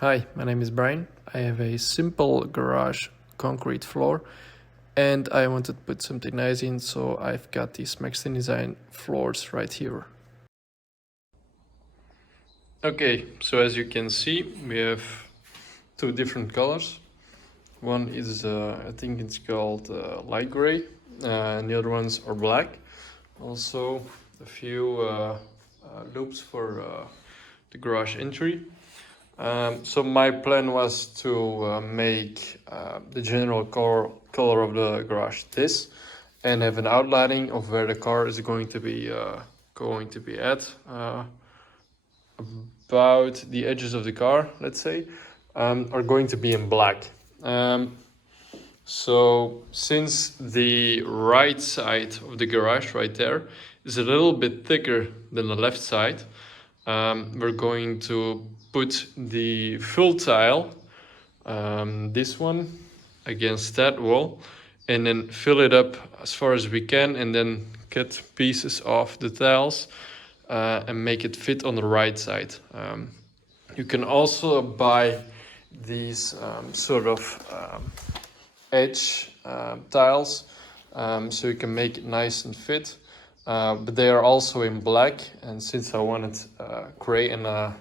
Hi, my name is Brian. I have a simple garage concrete floor and I wanted to put something nice in, so I've got these Maxton Design floors right here. Okay, so as you can see, we have two different colors. One is, I think it's called light gray, and the other ones are black. Also, a few loops for the garage entry. So my plan was to make the general color of the garage this, and have an outlining of where the car is going to be at, about the edges of the car, let's say, are going to be in black. So since the right side of the garage right there is a little bit thicker than the left side, we're going to put the fill tile, this one, against that wall, and then fill it up as far as we can, and then cut pieces off the tiles and make it fit on the right side. You can also buy these edge tiles, so you can make it nice and fit, but they are also in black, and since I wanted gray and a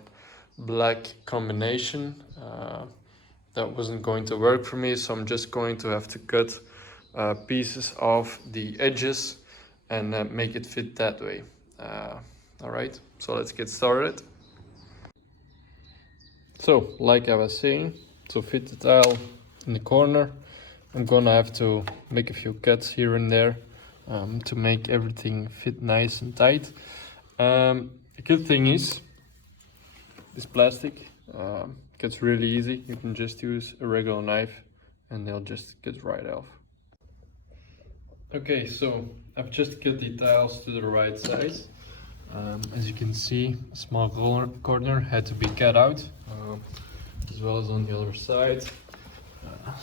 black combination, that wasn't going to work for me, so I'm just going to have to cut pieces off the edges and make it fit that way. All right, so let's get started. So, like I was saying, to fit the tile in the corner, I'm gonna have to make a few cuts here and there to make everything fit nice and tight. The good thing is, this plastic gets really easy. You can just use a regular knife and they'll just get right off. Okay, so I've just cut the tiles to the right size. As you can see, a small corner had to be cut out, as well as on the other side.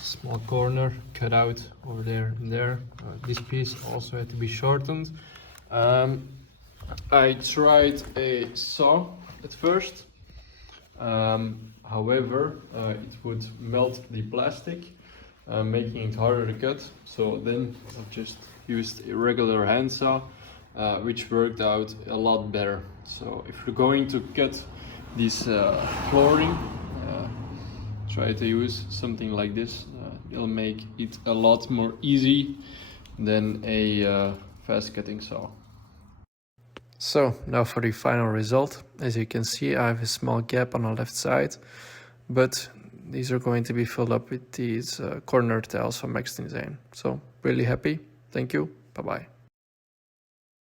Small corner cut out over there and there. This piece also had to be shortened. I tried a saw at first. However, it would melt the plastic, making it harder to cut. So then I've just used a regular handsaw, which worked out a lot better. So if you're going to cut this flooring, try to use something like this. It'll make it a lot more easy than a fast cutting saw. So now for the final result. As you can see, I have a small gap on the left side, but these are going to be filled up with these corner tiles from Maxton Design. So really happy. Thank you. Bye bye.